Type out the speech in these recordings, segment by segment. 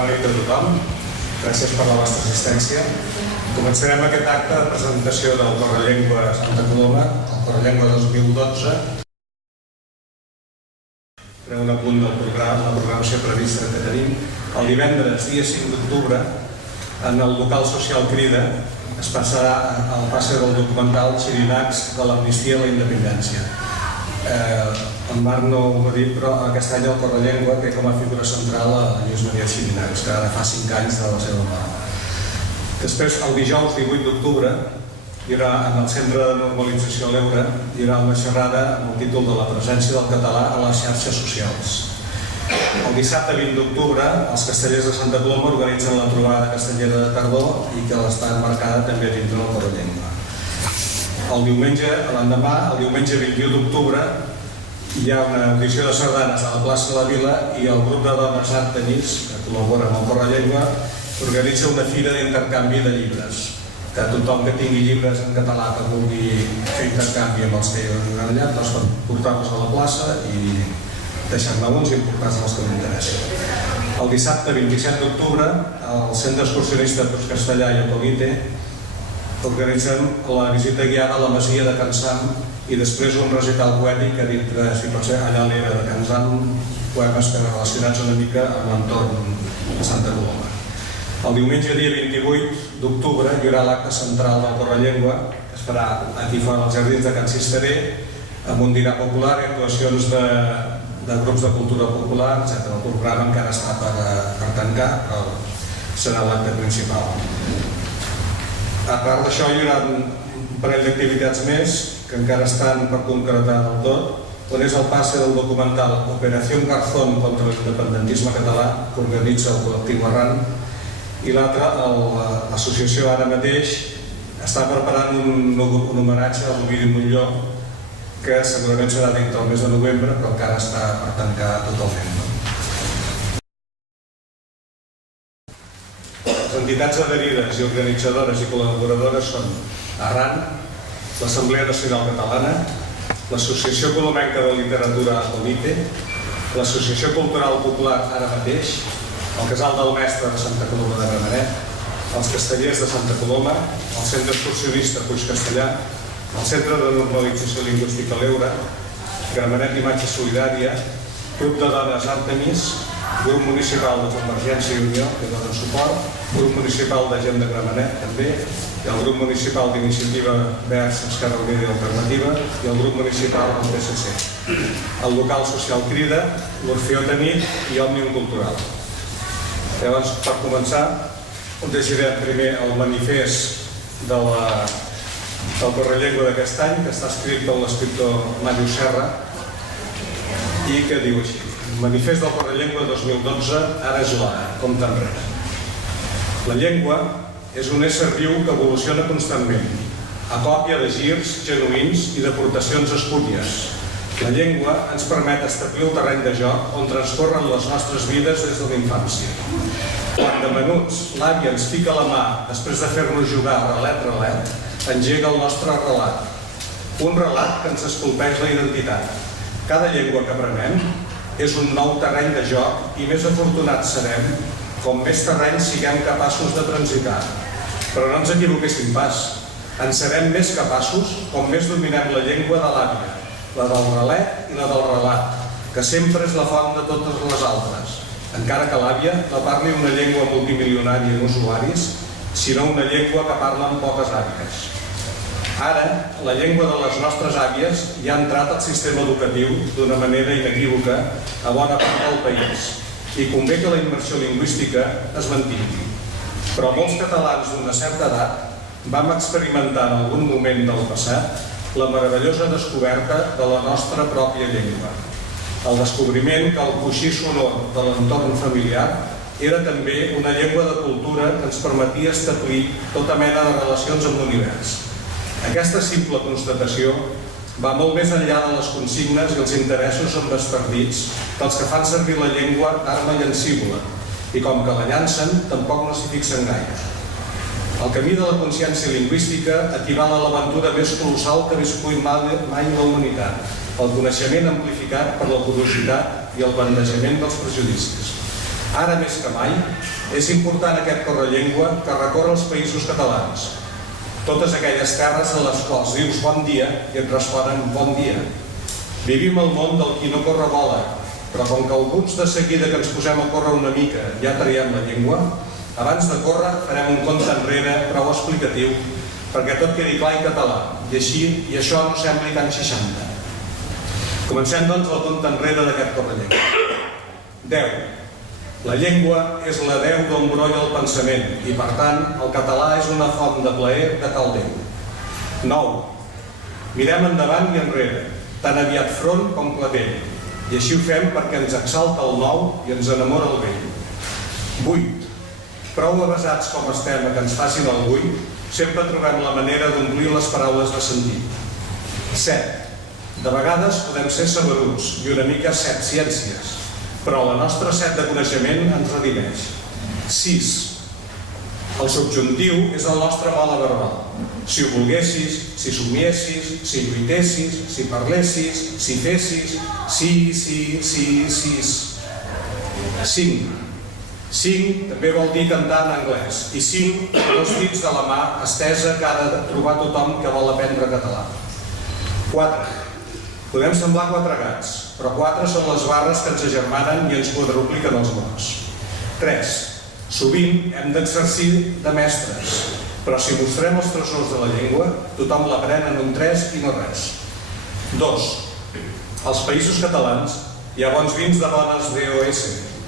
Bona nit a tothom. Gràcies per la vostra assistència. Començarem aquest acte de presentació del Correllengua Santa Coloma, el Correllengua 2012. Faré un apunt del programa, la programació prevista que tenim. El divendres, dia 5 d'octubre, en el local social Crida, es passarà el passe del documental Xirinacs de l'amnistia a la independència. En Marc no ho ha dit, però aquest any el Correllengua té com a figura central a Lluís Maria Xirinacs, que ara fa 5 anys de la seva mort. Després, el dijous 18 d'octubre, hi haurà en el Centre de Normalització a l'Eure, hi haurà una xerrada amb el títol de la presència del català a les xarxes socials. El dissabte 20 d'octubre, els castellers de Santa Coloma organitzen la trobada castellera de tardor i que està emmarcada també dintre del Correllengua. El diumenge, l'endemà, el diumenge 21 d'octubre, hi ha una audició de sardanes a la plaça de la Vila i el grup de dones Artemis, que col·labora amb el Correllengua, organitza una fira d'intercanvi de llibres. Que tothom que tingui llibres en català que vulgui fer intercanvi amb els que hi han allà, doncs pot portar-los a la plaça i deixar-ne uns i portar-los els que m'interessen. El dissabte 27 d'octubre, el Centre Excursionista Postcastellà i Acolite organitzen la visita guiada a la masia de Can Sant i després un recital poètic que dintre, si pot ser, allà a l'era de Can Sant, poemes que relacionats una mica amb l'entorn de Santa Coloma. El diumenge dia 28 d'octubre hi haurà l'acte central del Correllengua, que es farà aquí fora als jardins de Can Cisteré, amb un dinar popular i actuacions de grups de cultura popular, etc. El programa encara està per tancar, però serà l'acte principal. A part d'això, hi haurà un parell d'activitats més que encara estan per concretar del tot. On és el passe del documental Operació Garzón contra l'independentisme català, que organitza el col·lectiu Arran, i l'altre, l'associació ara mateix, està preparant un homenatge a l'Ovidi Montllor, que segurament serà dintre el mes de novembre, però encara està per tancar totalment. Les entitats adherides i organitzadores i col·laboradores són Arran, l'Assemblea Nacional Catalana, l'Associació Colomenca de Literatura Acolite, l'Associació Cultural Popular Ara Mateix, el Casal del Mestre de Santa Coloma de Gramenet, els Castellers de Santa Coloma, el Centre Excursionista Puigcastellà, el Centre de Normalització Lingüística a l'Eure, Gramenet Imatge Solidària, Grup de Dones Artemis, Grup Municipal de Convergència i Unió, que donen suport, Grup Municipal de Gent de Gramenet, també, i el Grup Municipal d'Iniciativa Verds, Esquerra Unida i Alternativa, i el Grup Municipal del PSC. El local social Crida, l'Orfeó Tanit i Òmnium Cultural. Llavors, per començar, llegirem primer el manifest del Correllengua d'aquest any, que està escrit per l'escriptor Màrius Serra, i que diu així: Manifest del Correllengua 2012, ara és l'hora, compte enrere. La llengua és un ésser viu que evoluciona constantment, a còpia de girs genuïns i d'aportacions espúries. La llengua ens permet establir el terreny de joc on transcorren les nostres vides des de la infància. Quan de menuts l'àvia ens fica la mà després de fer-nos jugar relet, engega el nostre relat. Un relat que ens esculpeix la identitat. Cada llengua que aprenem és un nou terreny de joc i més afortunats serem com més terreny siguem capaços de transitar. Però no ens equivoquéssim pas. En serem més capaços com més dominem la llengua de l'àvia, la del relet i la del relat, que sempre és la font de totes les altres, encara que l'àvia no parli una llengua multimilionària en usuaris, sinó una llengua que parla amb poques àvies. Ara, la llengua de les nostres àvies ja ha entrat al sistema educatiu d'una manera inequívoca a bona part del país i convé que la immersió lingüística es mantingui. Però molts catalans d'una certa edat vam experimentar en algun moment del passat la meravellosa descoberta de la nostra pròpia llengua. El descobriment que el coixí sonor de l'entorn familiar era també una llengua de cultura que ens permetia establir tota mena de relacions amb l'univers. Aquesta simple constatació va molt més enllà de les consignes i els interessos embastardits dels que fan servir la llengua d'arma llancívola i com que la llancen tampoc no s'hi fixen gaire. El camí de la consciència lingüística equival a l'aventura més colossal que ha viscut mai la humanitat, el coneixement amplificat per la curiositat i el bandejament dels prejudicis. Ara més que mai, és important aquest correllengua que recorre els països catalans. Totes aquelles terres en les quals dius bon dia i et responen bon dia. Vivim el món del qui no corre vola, però com que alguns de seguida que ens posem a córrer una mica ja traiem la llengua, abans de córrer farem un compte enrere prou explicatiu perquè tot quedi clar en català i això no sembli tan 60. Comencem doncs el compte enrere d'aquest correllengua. 10. La llengua és la deu d'on brolla el pensament i, per tant, el català és una font de plaer de tal Déu. 9. Mirem endavant i enrere, tan aviat front com clatell, i així ho fem perquè ens exalta el nou i ens enamora el vell. 8. Prou avesats com estem a que ens facin el buit, sempre trobem la manera d'omplir les paraules de sentit. 7. De vegades podem ser saberuts i una mica set ciències, però la nostra set de coneixement ens redimeix. 6. El subjuntiu és el nostre mode verbal. Si ho volguessis, si somiessis, si lluitessis, si parlessis, si fessis, sí. 5. 5 també vol dir cantar en anglès i 5 dos dits de la mà estesa que ha de trobar tothom que vol aprendre català. 4. Podem semblar 4 gats, però 4 són les barres que ens agermanen i ens quadrupliquen els mots. 3. Sovint hem d'exercir de mestres, però si mostrem els tresors de la llengua, tothom l'aprèn en un 3 i no res. 2. Als països catalans hi ha bons vins de bones DOS,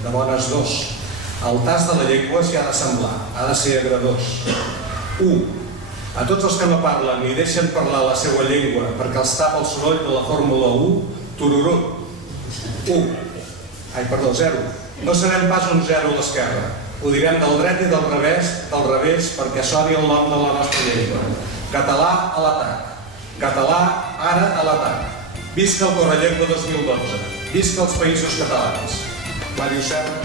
de bones 2. El tast de la llengua s'hi ha de semblar, ha de ser agradós. 1. A tots els que no parlen ni deixen parlar la seva llengua perquè els tapa el soroll de la Fórmula 1, tururut. 0. No serem pas un 0 a l'esquerra. Ho direm del dret i del revés perquè soni el nom de la nostra llengua. Català a l'atac. Català ara a l'atac. Visca el Correllengua 2012. Visca els països catalans. Màrius Serra.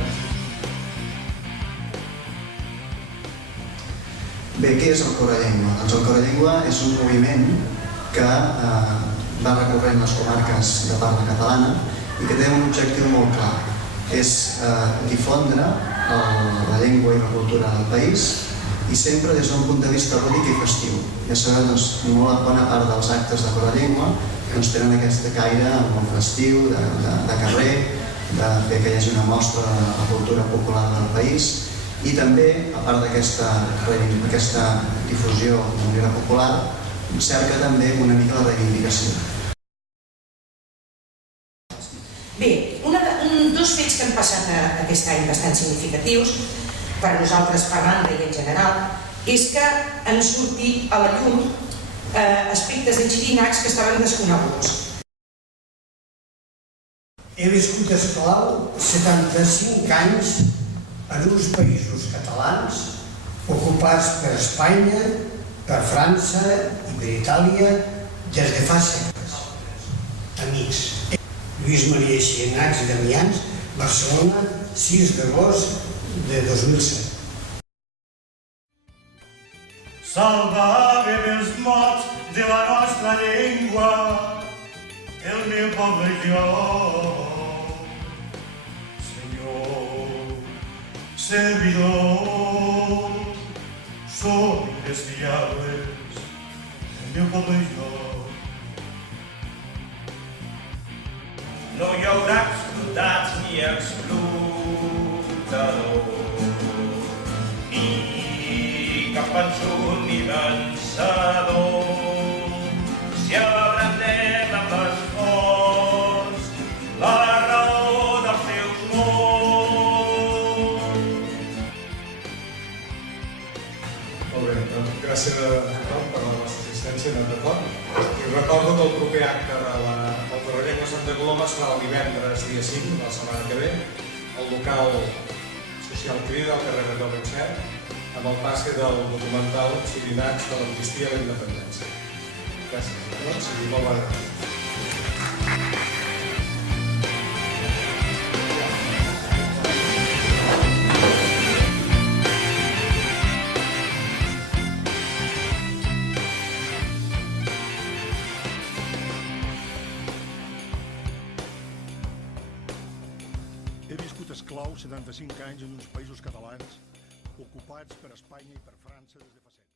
Bé, què és el Correllengua? Doncs el Correllengua és un moviment que va recorrent les comarques de parla catalana i que té un objectiu molt clar. És difondre la llengua i la cultura del país i sempre des d'un punt de vista lúdic i festiu. Ja sabeu, molt bona part dels actes de Correllengua tenen aquest caire molt festiu, de carrer, de fer que hi hagi una mostra de la cultura popular del país i també, a part d'aquesta difusió de manera popular, cerca també una mica la reivindicació. Bé, dos fets que han passat aquest any bastant significatius, per nosaltres parlant i en general, és que han sortit a la llum aspectes engirinats que estaven desconeguts. He viscut esclau 75 anys en uns països catalans ocupats per Espanya, per França i per Itàlia des de fa segles. Amics. Lluís Maria Xienats i Damians, Barcelona, 6 d'agost de 2007. Salvàvem els mots de la nostra llengua, el meu poble i jo. Servidor, som indestriables, el meu poble i jo. No hi haurà explotats ni explotadors, ni cap ensurt ni vencedor. Si abrandem amb l'esforç la raó dels seus mots. Molt bé, doncs gràcies a tothom per la vostra assistència en el record. I recordo que el proper acte del Correllengua Santa Coloma serà el divendres, dia 5, de la setmana que ve, al local social Crida, al carrer de Torrent, amb el passe del documental Xirinats de l'amnistia a la independència. Gràcies a tots i molt bona nit. He viscut esclau 75 anys en uns països catalans ocupats per Espanya i per França des de fa segles.